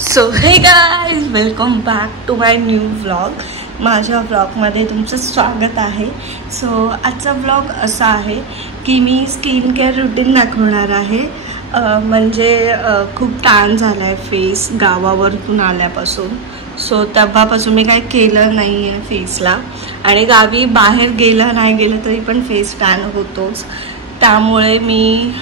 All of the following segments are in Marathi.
So hey guys, welcome back to my new vlog. माझ्या व्लॉगमध्ये तुमचं स्वागत आहे. सो आजचा व्लॉग असा आहे की मी स्किन केअर रुटीन दाखवणार आहे. म्हणजे खूप ताण झाला आहे फेस गावावरून आल्यापासून. सो तेव्हापासून मी काय केलं नाही आहे फेसला. आणि गावी बाहेर नाही गेलं तरी पण फेस टॅन होतोच. त्यामुळे मी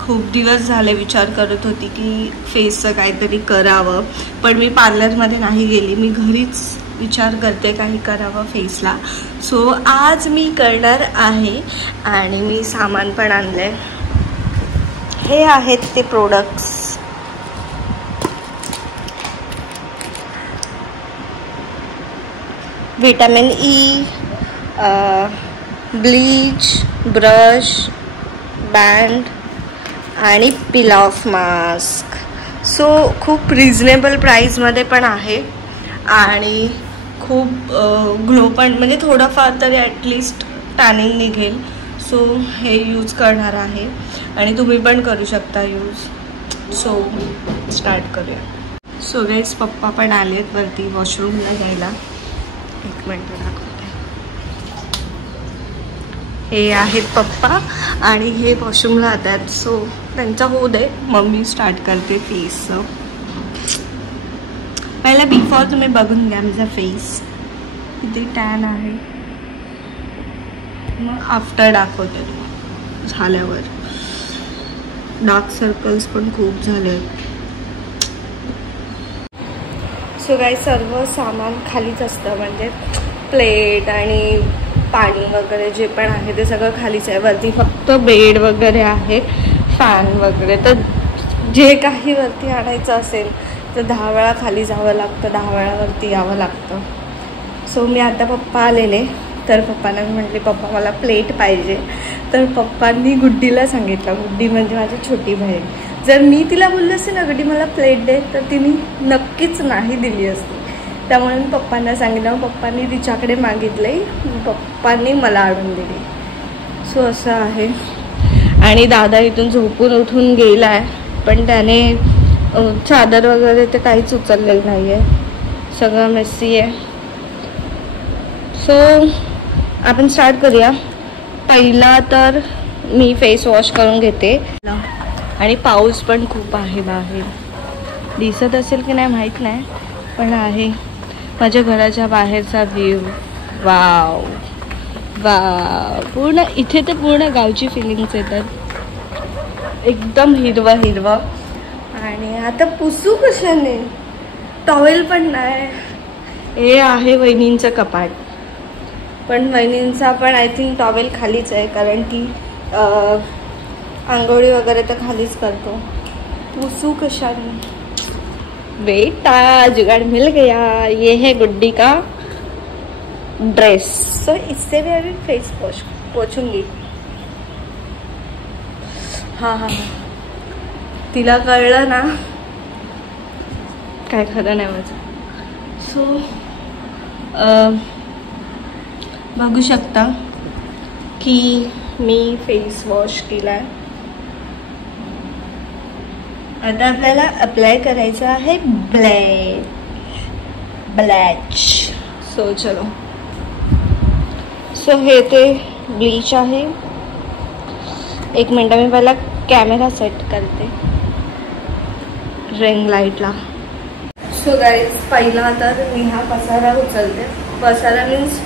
खूप दिवस झाले विचार करत होती की फेसचं काहीतरी करावं. पण मी पार्लरमध्ये नाही गेली, मी घरीच विचार करते काही करावं फेसला. सो आज मी करणार आहे आणि मी सामान पण आणले. हे आहेत ते products. Vitamin E, bleach, brush, band आणि पील ऑफ मास्क. सो खूप रिजनेबल प्राईसमध्ये पण आहे आणि खूप ग्लो पण, म्हणजे थोडंफार तरी ॲटलिस्ट टॅनिंग निघेल. सो हे यूज करणार आहे आणि तुम्ही पण करू शकता यूज. सो स्टार्ट करूया. सो गाईज, पप्पा पण आले आहेत वरती वॉशरूमला जायला. एक मिनटं दाखवते. हे आहेत पप्पा आणि हे वॉशरूमला जातात. सो त्यांचा होऊ दे, मम्मी स्टार्ट करते फेसचं. पहिला बिफोर तुम्ही बघून घ्या माझा फेस किती टॅन आहे, मग आफ्टर दाखवते झाल्यावर. डार्क सर्कल्स पण खूप झाले आहेत. सो गाईज, सर्व सामान खालीच असतं, म्हणजे प्लेट आणि पाणी वगैरे जे पण आहे ते सगळं खालीच आहे. वरती फक्त बेड वगैरे आहे, फॅन वगैरे. तर जे काही वरती आणायचं असेल तर 10 वेळा खाली जावं लागतं, 10 वेळा वरती यावं लागतं. सो मी आता पप्पा आलेले, तर पप्पांना मी म्हटले पप्पा मला प्लेट पाहिजे. तर पप्पांनी गुड्डीला सांगितलं, गुड्डी म्हणजे माझी छोटी बहीण. जर मी तिला बोलले असते ना गुड्डी मला प्लेट दे, तर तिने नक्कीच नाही दिली असती. त्यामुळे मी पप्पांना सांगितलं, पप्पांनी तिच्याकडे मागितले, पप्पांनी मला आणून दिली. सो असं आहे. आणि दादा इथून झोपून उठून गेला आहे, पण त्याने चादर वगैरे ते काहीच उचललेलं नाही आहे, सगळं मेसी आहे. सो आपण स्टार्ट करूया. पहिला तर मी फेस वॉश करून घेते. आणि पाऊस पण खूप आहे बाहेर, दिसत असेल की नाही माहीत नाही, पण आहे. माझ्या घराच्या बाहेरचा व्ह्यू, वाव वाव. पूर्ण इथे तर पूर्ण गावची फिलिंग्स येतात, एकदम हिरवं हिरवं. आणि आता पुसू कशाने, टॉवेल पण नाही. हे आहे वहिनींचं कपाट, पण वहिनींचा पण आय थिंक टॉवेल खालीच आहे, कारण की आंघोळी वगैरे तर खालीच करतो. पुसू कशाने. बेटा जुगाड़ मिल गया. ये है गुड्डी का ड्रेस. सो इससे भी अभी फेस वॉश पोछूंगी. हाँ हाँ हाँ, तिला कळलं ना, काय खरं नाही माझं. सो बघू शकता की मी फेस वॉश केला. आता आपल्याला अप्लाय करायचं आहे ब्लॅच. सो चलो. सो हे ते ब्लीच आहे. एक मिनटं, मी पहिला कॅमेरा सेट करते रिंग लाईटला. सो गाईज, पहिला तर मी हा पसारा उचलते. पसारा मीन्स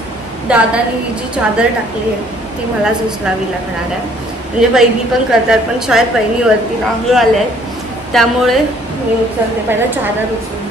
दादानी ही जी चादर टाकली आहे ती मलाच उचलावी लागणार आहे. म्हणजे वहिनी पण करतात, पण शायद वहिनीवरती नाही आले आहेत, त्यामुळे मी उचलते. पहिला चादर उचलते.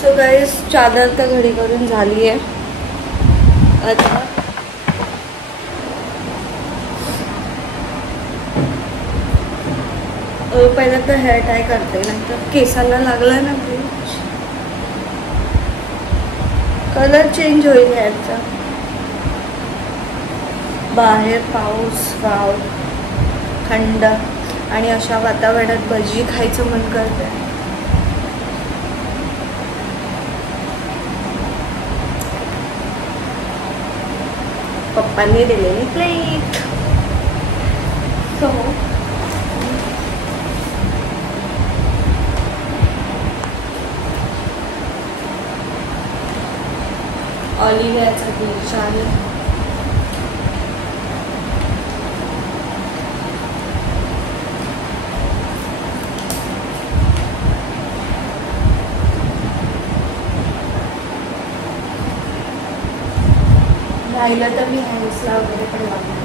सो गाइस, चादर तर घडी करून झाली आहे. आता पहिलं तर हेअर टाय करते, नाहीतर केसांना लागला ना ब्लीच कलर चेंज होईल हेअरचा. बाहेर पाऊस, वाव, थंड आणि अशा वातावरणात भजी खायचं मन करते. पप्पांनी दिलेली प्लेट. सो ऑलिव्हियाचा डिश आहे. राहिलं तर मी हँड्सला वगैरे पण लावणार.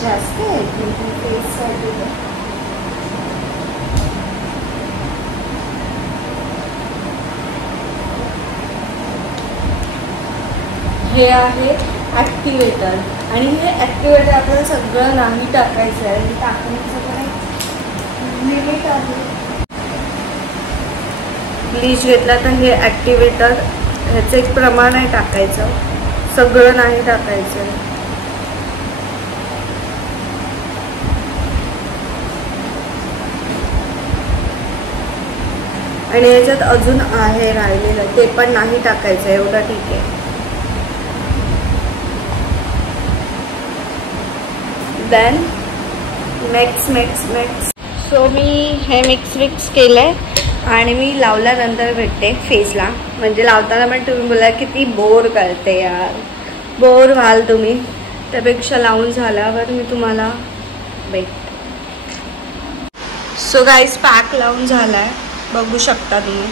जास्त आहे फेससाठी. हे आहे ॲक्टिवेटर आणि हे ॲक्टिवेटर आपल्याला सगळं नाही टाकायचं आहे. आणि टाकण्याचं पण लिमिट आहे. ब्लीच घेतला तर हे ॲक्टिवेटर ह्याचं एक प्रमाण आहे टाकायचं, सगळं नाही टाकायचं. आणि याच्यात अजून आहे राहिलेलं, ते पण नाही टाकायचं, एवढं ठीक आहे. Then mix. सो मी हे मिक्स केलं आहे आणि मी लावल्यानंतर भेटते फेसला. म्हणजे लावताना पण तुम्ही बोला किती बोर करते यार, बोर व्हाल तुम्ही, त्यापेक्षा लावून झाल्यावर मी तुम्हाला भेटते. सो गाईज पॅक लावून झाला आहे, बघू शकता तुम्ही.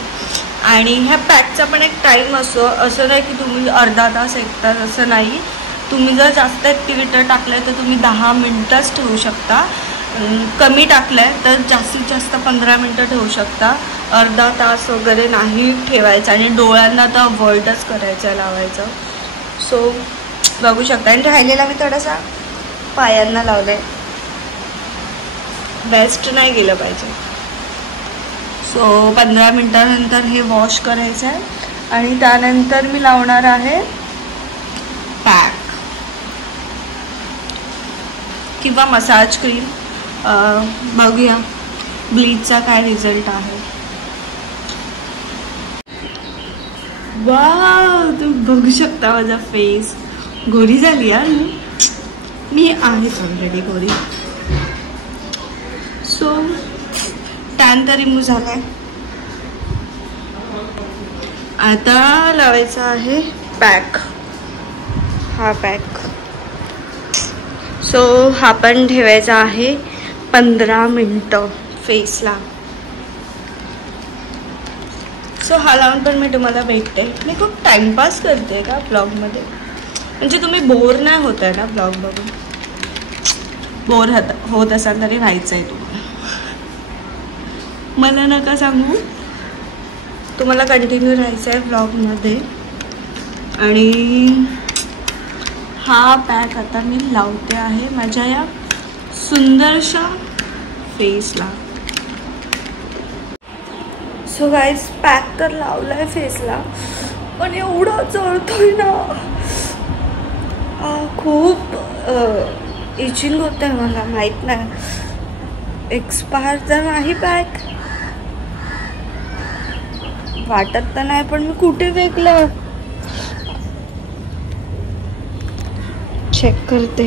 आणि ह्या पॅकचा पण एक टाईम असतो, असं नाही की तुम्ही अर्धा तास 1 तास असं नाही. तुम्ही जर जास्त ॲक्टिवेटर टाकलं तर तुम्ही 10 मिनटंच ठेवू शकता. कमी टाकलं आहे तर जास्तीत जास्त 15 मिनटं ठेवू शकता. अर्धा तास वगैरे नाही ठेवायचं आणि डोळ्यांना तर अवॉइडच करायचं लावायचं. सो बघू शकता. आणि राहिलेला मी थोडासा पायांना लावलं आहे, वेस्ट नाही गेलं पाहिजे. सो 15 मिनटानंतर हे वॉश करायचं आहे आणि त्यानंतर मी लावणार आहे पॅक किंवा मसाज क्रीम. बघूया ब्लीचचा काय रिझल्ट आहे. वाव, तुम्ही बघू शकता माझा फेस गोरी झाली यार. मी आहेच ऑलरेडी गोरी. सो टॅन तर रिमूव्ह झाला आहे. आता लावायचा आहे पॅक. हा पॅक. सो हा पण ठेवायचा आहे 15 मिनटं फेसला. सो हा लावून पण मी तुम्हाला भेटते. मी खूप टाइमपास करते का ब्लॉगमध्ये, म्हणजे तुम्ही बोर नाही होत आहे ना ब्लॉग बघून. बोर होत असाल तरी व्हायचं आहे तुम्हाला, मला नका सांगू. तुम्हाला कंटिन्यू राहायचं आहे ब्लॉगमध्ये. आणि हा पॅक आता मी लावते आहे माझ्या या सुंदरशा फेसला. सो गाईज पॅक तर लावला आहे फेसला, पण एवढा जळतोय ना, खूप इचिंग होत आहे. मला माहीत नाही एक्सपायर तर नाही पॅक, वाटत तर नाही, पण मी कुठे फेकलं चेक करते.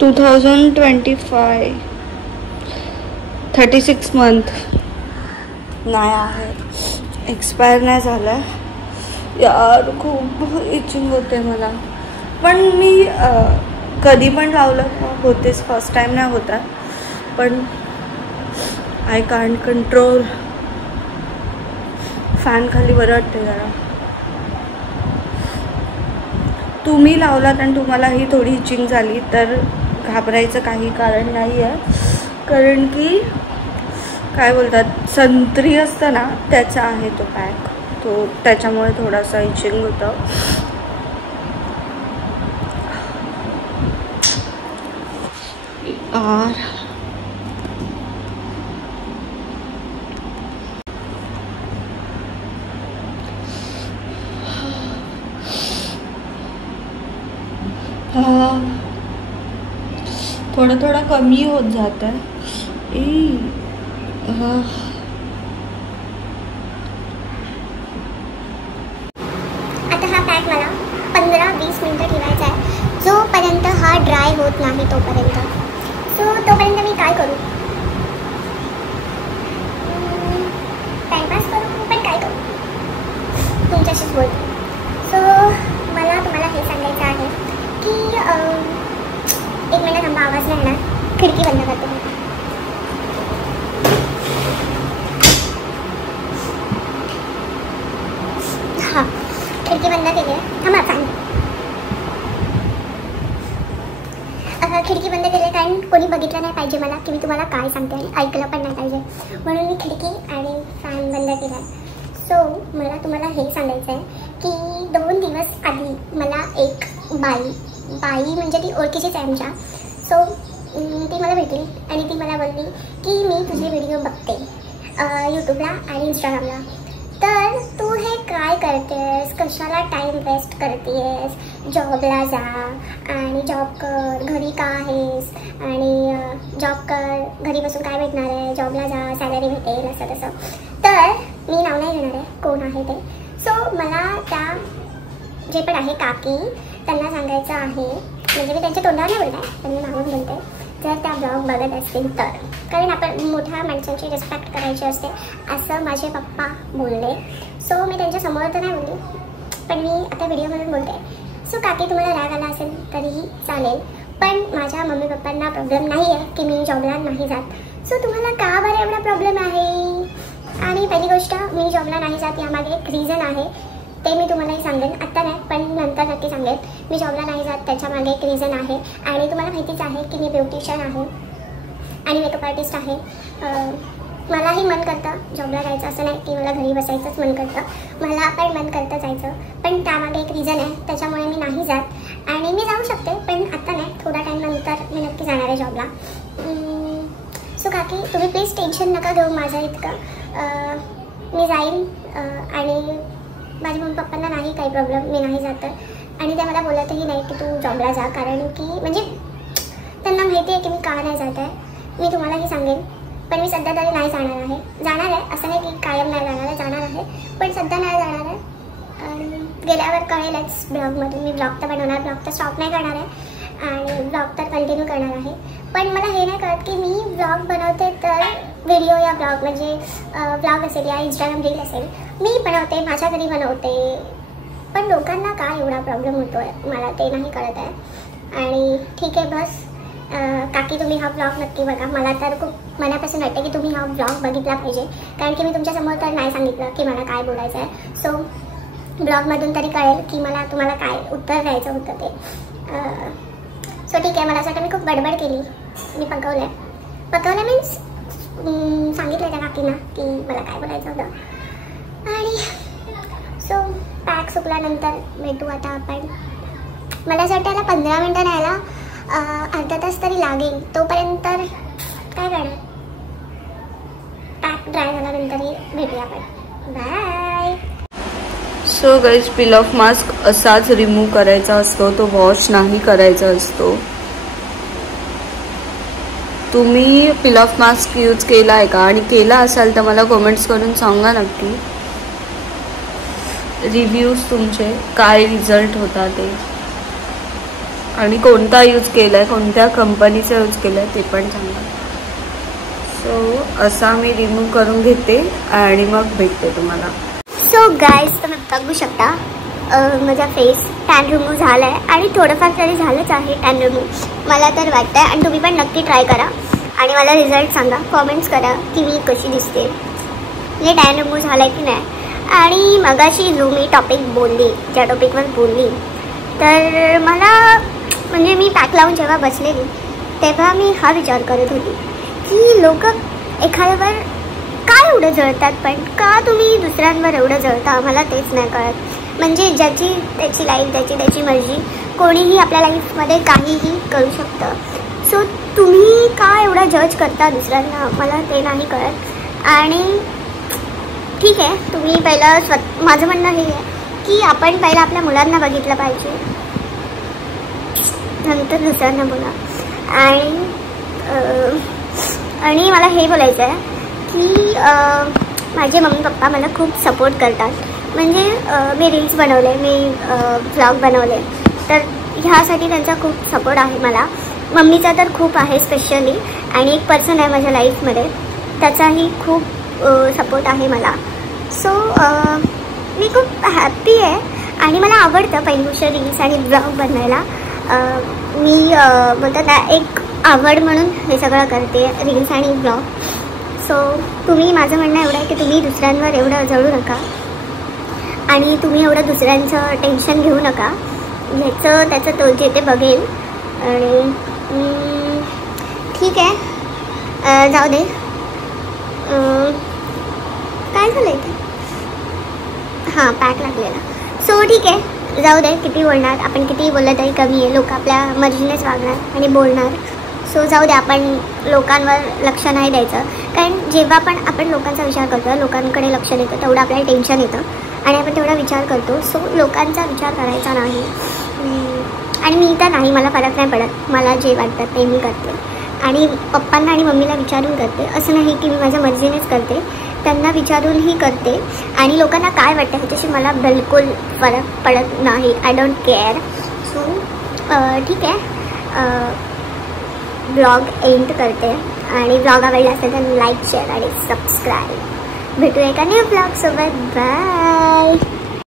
2025 36 मंथ नाही आहे, एक्सपायर नाही झालं यार. खूप इचिंग होते मला, पण मी कधी पण लावलं होतेच, फर्स्ट टाइम नाही होता. पण आय कांट कंट्रोल. फॅन खाली बरं वाटते जरा. तुम्ही लावलात आणि तुम्हाला ही थोडी इचिंग झाली तर घाबरायचं काही कारण नाही आहे, कारण की काय बोलतात संत्री असतं ना त्याचा आहे तो पॅक, तो त्याच्यामुळे थोडासा इचिंग होतं. और थोड़ा थोड़ा कमी होत जाता है. आता हा पॅक मला 15-20 मिनिटं ठेवायचा आहे, जोपर्यंत हा ड्राय होत नाही तोपर्यंत. सो तोपर्यंत मी काय करू, टाइमपास करू, पण काय करू, तुमच्याशीच बोलतो. सो मला तुम्हाला हे सांगायचं आहे की 1 मिनिट थांबा, आवाज नाही येणार, खिडकी बंद करते मी. हां, खिडकी बंद केली आहे. थांबा फॅन, खिडकी बंद केली आहे कारण कोणी बघितलं नाही पाहिजे मला की मी तुम्हाला काय सांगते आणि ऐकलं पण नाही पाहिजे, म्हणून मी खिडकी आणि फॅन बंद केला आहे. सो मला तुम्हाला हे सांगायचं आहे की 2 दिवस आधी मला एक बाई म्हणजे ती ओळखीचीच आहे आमच्या. सो ती मला भेटली आणि ती मला बोलली की मी तुझे व्हिडिओ बघते यूट्यूबला आणि इंस्टाग्रामला, तर तू हे काय करतेस, कशाला टाईम वेस्ट करतेस, जॉबला जा आणि जॉब कर, घरी का आहेस आणि जॉब कर, घरी बसून काय भेटणार आहे, जॉबला जा, सॅलरी भेटेल, असं तसं. तर मी नाव नाही घेणार आहे कोण आहे ते. सो मला त्या जे पण आहे काकी त्यांना सांगायचं आहे, म्हणजे मी त्यांच्या तोंडावर नाही बोलत आहे, त्यांनी नावच बोलते, जर त्या ब्लॉग बघत असतील तर, कारण आपण मोठ्या माणसांची रिस्पेक्ट करायची असते असं माझे पप्पा बोलले. सो मी त्यांच्यासमोर तर नाही बोलली, पण मी आता व्हिडिओमधून बोलते. सो काकी तुम्हाला राग आला असेल तरीही चालेल, पण माझ्या मम्मी पप्पांना प्रॉब्लेम नाही आहे की मी जॉबला नाही जात. सो तुम्हाला का बरं एवढा प्रॉब्लेम आहे? आणि पहिली गोष्ट, मी जॉबला नाही जात यामागे एक रिझन आहे, ते मी तुम्हालाही सांगेन, आत्ता नाही पण नंतर नक्की सांगेन. मी जॉबला नाही जात त्याच्यामागे एक रिझन आहे, आणि तुम्हाला माहितीच आहे की मी ब्युटिशियन आहे आणि मेकअप आर्टिस्ट आहे. मलाही मन करतं जॉबला जायचं, असं नाही की मला घरी बसायचंच मन करतं, मला पण मन करतं जायचं, पण त्यामागे एक रिझन आहे, त्याच्यामुळे मी नाही जात. आणि मी जाऊ शकते पण आत्ता नाही, थोडा टाईम नंतर मी नक्की जाणार आहे जॉबला. सो काकी तुम्ही प्लीज टेन्शन नका घेऊ माझं इतकं, मी जाईन आणि माझ्या मम्मी पप्पांना नाही काही प्रॉब्लेम, मी नाही जात. आणि त्या मला बोलतही नाही की तू जॉबला जा, कारण की म्हणजे त्यांना माहिती आहे की मी का नाही जात आहे. मी तुम्हालाही सांगेन, पण मी सध्या तरी नाही जाणार आहे, असं नाही की कायम नाही जाणार आहे, पण सध्या नाही जाणार आहे. आणि गेल्यावर कळेलच ब्लॉगमधून, मी ब्लॉग तर बनवणार, ब्लॉग तर स्टॉप नाही करणार आहे आणि ब्लॉग तर कंटिन्यू करणार आहे. पण मला हे नाही कळत की मी ब्लॉग बनवते तर व्हिडिओ या ब्लॉग म्हणजे ब्लॉग असेल या इंस्टाग्राम रील असेल, मी बनवते, माझ्या घरी बनवते, पण लोकांना काय एवढा प्रॉब्लेम होतो आहे मला ते नाही कळत आहे. आणि ठीक आहे बस, काकी तुम्ही हा ब्लॉग नक्की बघा, मला तर खूप मनापासून वाटते की तुम्ही हा ब्लॉग बघितला पाहिजे, कारण की मी तुमच्यासमोर तर नाही सांगितलं की मला काय बोलायचं आहे. सो ब्लॉगमधून तरी कळेल की मला तुम्हाला काय उत्तर द्यायचं होतं ते. सो ठीक आहे, मला असं वाटतं मी खूप बडबड केली, मी पकवलं मीन्स सांगितलं त्या काकींना की मला काय बोलायचं होतं. आणि सो पॅक सुकल्यानंतर भेटू आता आपण. मला असं वाटतं याला 15 मिनटं न्यायला अर्धा तास तरी लागेल, तोपर्यंत काय करणार, पॅक ड्राय झाल्यानंतरही भेटूया आपण. Bye. So guys, peel off mask असाच रिमूव्ह करायचा असतो, तो वॉश नाही करायचा असतो. तुम्ही पील ऑफ मास्क यूज केला आहे का, आणि केला असाल तर मला कमेंट्स करून सांगा नक्की. रिव्ह्यूज तुमचे काय रिझल्ट होता ते, आणि कोणता यूज केला आहे, कोणत्या कंपनीचा यूज केला आहे ते पण सांगा. सो असा मी रिमूव्ह करून घेते आणि मग भेटते तुम्हाला. सो गाईज, तुम्ही बघू शकता माझा फेस टॅन रिमूव्ह झाला आहे, आणि थोडंफार तरी झालंच आहे टॅन रिमूव्ह मला तर वाटतं आहे. आणि तुम्ही पण नक्की ट्राय करा आणि मला रिझल्ट सांगा, कॉमेंट्स करा की मी कशी दिसते, म्हणजे टॅन रिमूव्ह झाला आहे की नाही. आणि मगाशी जो मी टॉपिक बोलली, ज्या टॉपिकवर बोलली, तर मला म्हणजे मी पॅक लावून जेव्हा बसलेली तेव्हा मी हा विचार करत होती की लोक एखाद्यावर का एवढं जळतात, पण का तुम्ही दुसऱ्यांवर एवढं जळता, मला तेच नाही कळत. म्हणजे ज्याची त्याची लाईफ, त्याची मर्जी, कोणीही आपल्या लाईफमध्ये काहीही करू शकतं. सो तुम्ही का एवढा जज करता दुसऱ्यांना, मला ते नाही कळत. आणि ठीक आहे, तुम्ही पहिलं माझं म्हणणं हे आहे की आपण पहिलं आपल्या मुलांना बघितलं पाहिजे, नंतर दुसऱ्यांना बोला. आणि मला हे बोलायचं आहे की माझे मम्मी पप्पा मला खूप सपोर्ट करतात. म्हणजे मी रील्स बनवले, मी व्लॉग बनवले, तर ह्यासाठी त्यांचा खूप सपोर्ट आहे मला. मम्मीचा तर खूप आहे स्पेशली, आणि एक पर्सन आहे माझ्या लाईफमध्ये, त्याचाही खूप सपोर्ट आहे मला. सो मी खूप हॅप्पी आहे आणि मला आवडतं पहिली गोष्ट रील्स आणि ब्लॉग बनवायला. मी बोलतात ना एक आवड म्हणून हे सगळं करते, रील्स आणि ब्लॉग. सो तुम्ही, माझं म्हणणं एवढं आहे की तुम्ही दुसऱ्यांवर एवढं जळू नका आणि तुम्ही एवढं दुसऱ्यांचं टेन्शन घेऊ नका. ह्याचं त्याचं तो जे ते बघेल. आणि ठीक आहे, जाऊ दे. काय झालं इथे? हां, पॅक लागलेला. सो ठीक आहे, जाऊ दे. किती बोलणार आपण, कितीही बोललं तरी कमी आहे. लोक आपल्या मर्जीनेच वागणार आणि बोलणार. सो जाऊ दे, आपण लोकांवर लक्ष नाही द्यायचं. कारण जेव्हा पण आपण लोकांचा विचार करतो, लोकांकडे लक्ष देतो, तेवढं आपल्याला टेन्शन येतं आणि आपण तेवढा विचार करतो. सो लोकांचा विचार करायचा नाही. आणि मी तर नाही, मला फरक नाही पडत. मला जे वाटतं ते मी करते आणि पप्पांना आणि मम्मीला विचारून करते. असं नाही की मी माझ्या मर्जीनेच करते, त्यांना विचारूनही करते. आणि लोकांना काय वाटतं ह्याच्याशी मला बिलकुल फरक पडत नाही. I don't care. सो ठीक आहे, ब्लॉग एंड करते. आणि ब्लॉग आवडला असेल तर लाईक, शेअर आणि सबस्क्राईब. भेटूया एका न्यू ब्लॉगसोबत. बाय.